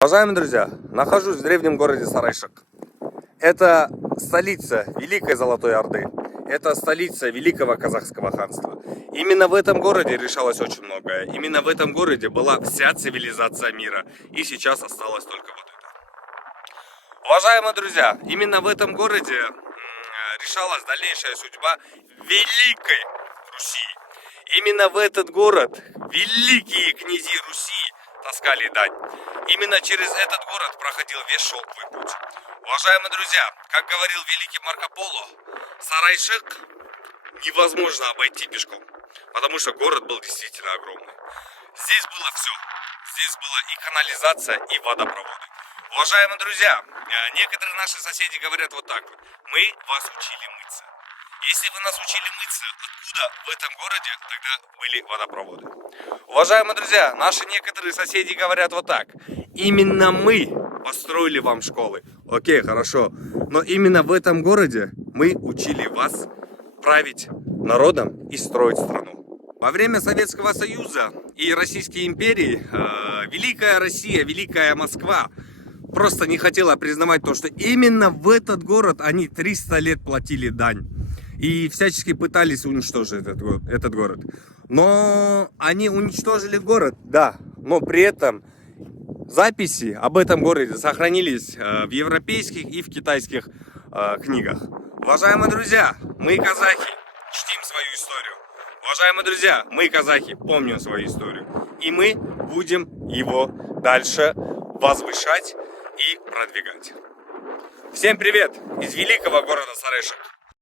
Уважаемые друзья, нахожусь в древнем городе Сарайшик. Это столица Великой Золотой Орды. Это столица Великого Казахского ханства. Именно в этом городе решалось очень многое. Именно в этом городе была вся цивилизация мира. И сейчас осталось только вот это. Уважаемые друзья, именно в этом городе решалась дальнейшая судьба Великой Руси. Именно в этот город великие князи Руси таскали дань. Именно через этот город проходил весь шелковый путь. Уважаемые друзья, как говорил великий Марко Поло, Сарайшик невозможно обойти пешком, потому что город был действительно огромный. Здесь было все. Здесь была и канализация, и водопроводы. Уважаемые друзья, некоторые наши соседи говорят вот так вот: мы вас учили мыться. Если вы нас учили мыться, откуда в этом городе тогда были водопроводы? Уважаемые друзья, наши некоторые соседи говорят вот так: именно мы построили вам школы. Окей, хорошо. Но именно в этом городе мы учили вас править народом и строить страну. Во время Советского Союза и Российской империи Великая Россия, Великая Москва просто не хотела признавать то, что именно в этот город они 300 лет платили дань. И всячески пытались уничтожить этот город. Но они уничтожили город, да. Но при этом записи об этом городе сохранились в европейских и в китайских книгах. Уважаемые друзья, мы казахи, чтим свою историю. Уважаемые друзья, мы казахи, помним свою историю. И мы будем его дальше возвышать и продвигать. Всем привет из великого города Сарайшик.